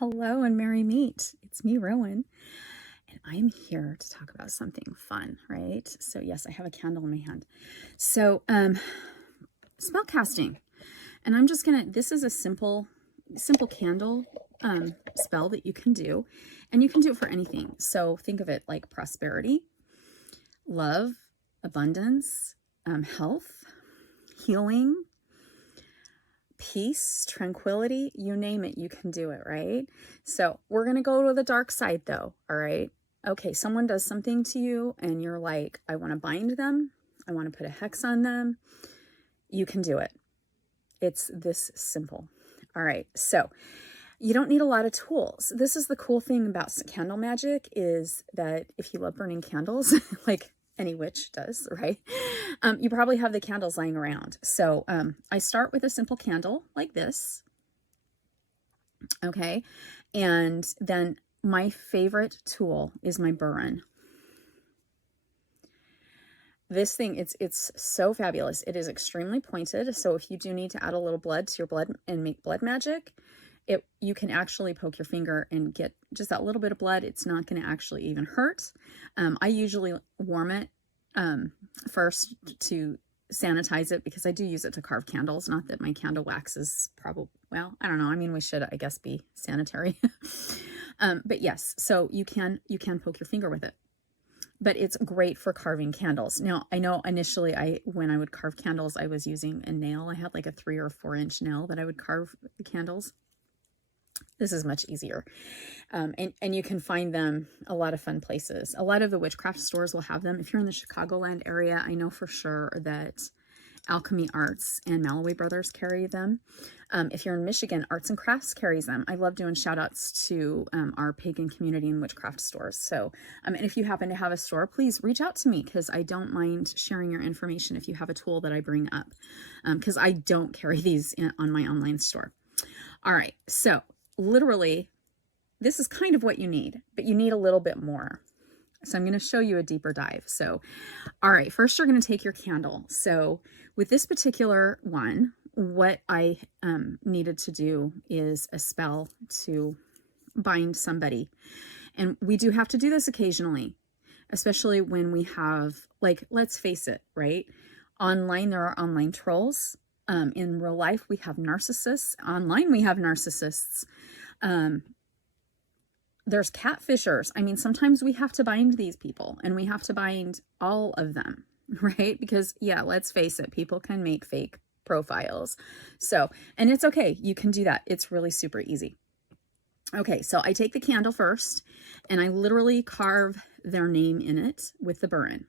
Hello and merry meet. It's me, Rowan, and I'm here to talk about something fun, right? So yes, I have a candle in my hand. So, spell casting, and I'm just gonna. This is a simple candle spell that you can do, and you can do it for anything. So think of it like prosperity, love, abundance, health, healing, peace, tranquility, you name it, you can do it, right? So we're going to go to the dark side though, all right? Okay, someone does something to you and you're like, I want to bind them. I want to put a hex on them. You can do it. It's this simple. All right, so you don't need a lot of tools. This is the cool thing about candle magic is that if you love burning candles, like any witch does, right? You probably have the candles lying around. So I start with a simple candle like this. Okay. And then my favorite tool is my burin. This thing, it's so fabulous. It is extremely pointed. So if you do need to add a little blood to your blood and make blood magic, you can actually poke your finger and get just that little bit of blood. It's not going to actually even hurt. I usually warm it first to sanitize it because I do use it to carve candles. Not that my candle wax is probably, well, I don't know. I mean, we should, I guess, be sanitary. But yes, so you can poke your finger with it. But it's great for carving candles. Now, I know initially when I would carve candles, I was using a nail. I had like a 3 or 4 inch nail that I would carve the candles. This is much easier. And you can find them a lot of fun places. A lot of the witchcraft stores will have them. If you're in the Chicagoland area, I know for sure that Alchemy Arts and Malloway Brothers carry them. If you're in Michigan, Arts and Crafts carries them. I love doing shout outs to our pagan community and witchcraft stores. So, and if you happen to have a store, please reach out to me because I don't mind sharing your information if you have a tool that I bring up because I don't carry these on my online store. All right, so literally, this is kind of what you need, but you need a little bit more. So I'm going to show you a deeper dive. So, all right, first you're going to take your candle. So with this particular one, what I needed to do is a spell to bind somebody. And we do have to do this occasionally, especially when we have, like, let's face it, right? Online, there are online trolls. In real life, we have narcissists. Online, we have narcissists. There's catfishers. I mean, sometimes we have to bind these people and we have to bind all of them, right? Because yeah, let's face it, people can make fake profiles. So, and it's okay. You can do that. It's really super easy. Okay, so I take the candle first and I literally carve their name in it with the burin.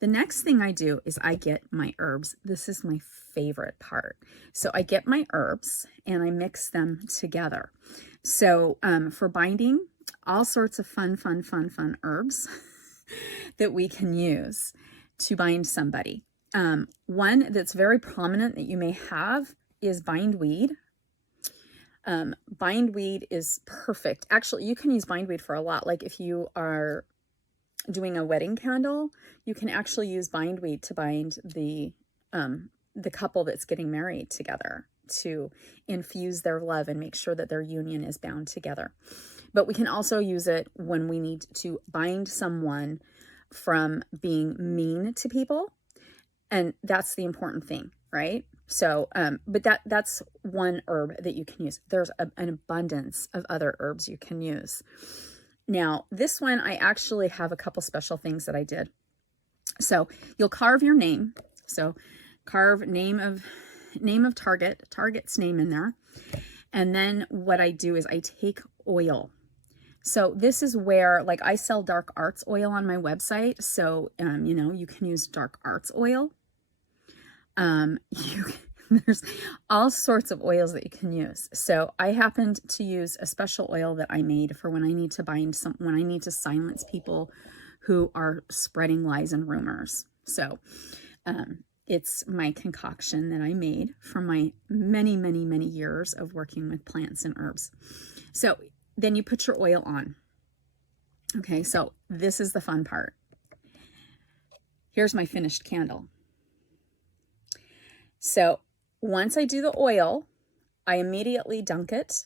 The next thing I do is I get my herbs. This is my favorite part. So I get my herbs and I mix them together. So for binding, all sorts of fun herbs that we can use to bind somebody. One that's very prominent that you may have is bindweed. Bindweed is perfect. Actually, you can use bindweed for a lot. Like if you are doing a wedding candle, you can actually use bindweed to bind the couple that's getting married together to infuse their love and make sure that their union is bound together. But we can also use it when we need to bind someone from being mean to people. And that's the important thing, right? So, but that's one herb that you can use. There's an abundance of other herbs you can use. Now, this one, I actually have a couple special things that I did. So you'll carve your name. So carve name of target's name in there. And then what I do is I take oil. So this is where, like, I sell dark arts oil on my website. So, you know, you can use dark arts oil. There's all sorts of oils that you can use. So I happened to use a special oil that I made for when I need to when I need to silence people who are spreading lies and rumors. So it's my concoction that I made from my many years of working with plants and herbs. So then you put your oil on. Okay, so this is the fun part. Here's my finished candle. So once I do the oil, I immediately dunk it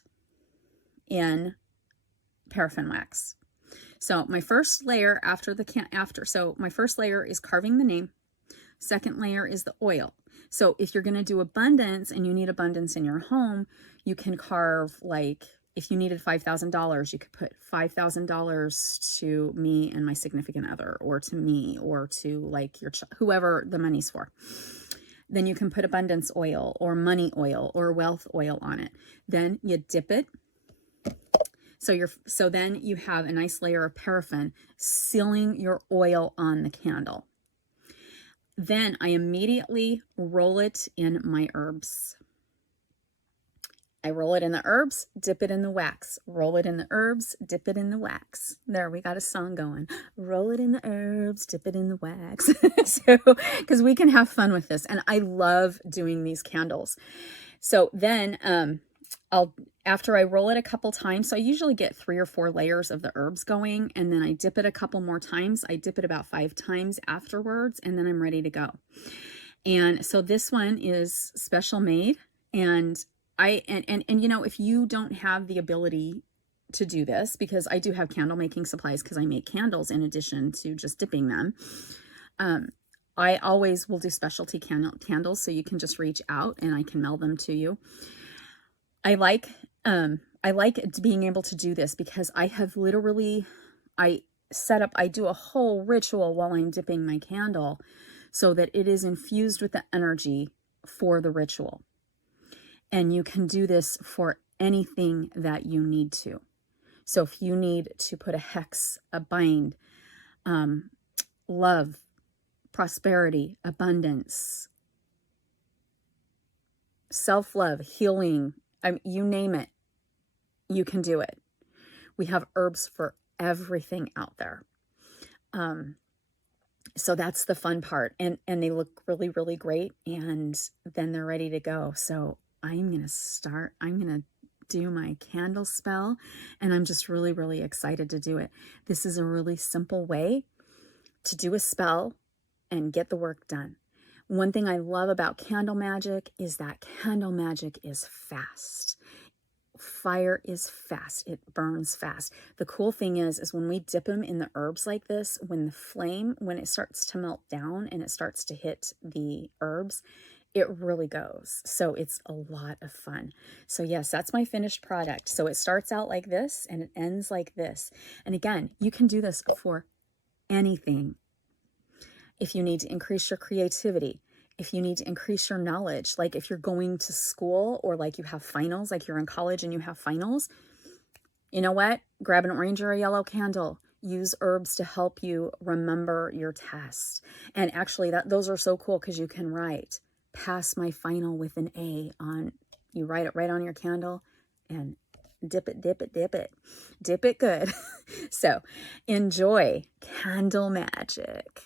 in paraffin wax. So my first layer my first layer is carving the name. Second layer is the oil. So if you're going to do abundance and you need abundance in your home, you can carve, like, if you needed $5,000, you could put $5,000 to me and my significant other, or to me, or to like whoever the money's for. Then you can put abundance oil or money oil or wealth oil on it. Then you dip it. So then you have a nice layer of paraffin sealing your oil on the candle. Then I immediately roll it in my herbs. I roll it in the herbs, dip it in the wax. Roll it in the herbs, dip it in the wax. There, we got a song going. Roll it in the herbs, dip it in the wax. So, because we can have fun with this. And I love doing these candles. So then after I roll it a couple times, so I usually get 3 or 4 layers of the herbs going, and then I dip it a couple more times. I dip it about 5 times afterwards, and then I'm ready to go. And so this one is special made, and you know, if you don't have the ability to do this, because I do have candle making supplies because I make candles in addition to just dipping them, I always will do specialty candles, so you can just reach out and I can mail them to you. I like being able to do this because I do a whole ritual while I'm dipping my candle so that it is infused with the energy for the ritual. And you can do this for anything that you need to. So if you need to put a hex, a bind, love, prosperity, abundance, self-love, healing, you name it, you can do it. We have herbs for everything out there. So that's the fun part. And they look really, really great. And then they're ready to go. So I'm going to do my candle spell. And I'm just really, really excited to do it. This is a really simple way to do a spell and get the work done. One thing I love about candle magic is that candle magic is fast. Fire is fast. It burns fast. The cool thing is when we dip them in the herbs like this, when it starts to melt down and it starts to hit the herbs, it really goes. So it's a lot of fun. So yes, that's my finished product. So it starts out like this and it ends like this. And again, you can do this for anything. If you need to increase your creativity, if you need to increase your knowledge, like if you're going to school or like you have finals, like you're in college and you have finals, you know what? Grab an orange or a yellow candle. Use herbs to help you remember your test. And actually those are so cool because you can write, pass my final with an A on, you write it right on your candle and dip it, dip it, dip it. Dip it good. So enjoy candle magic.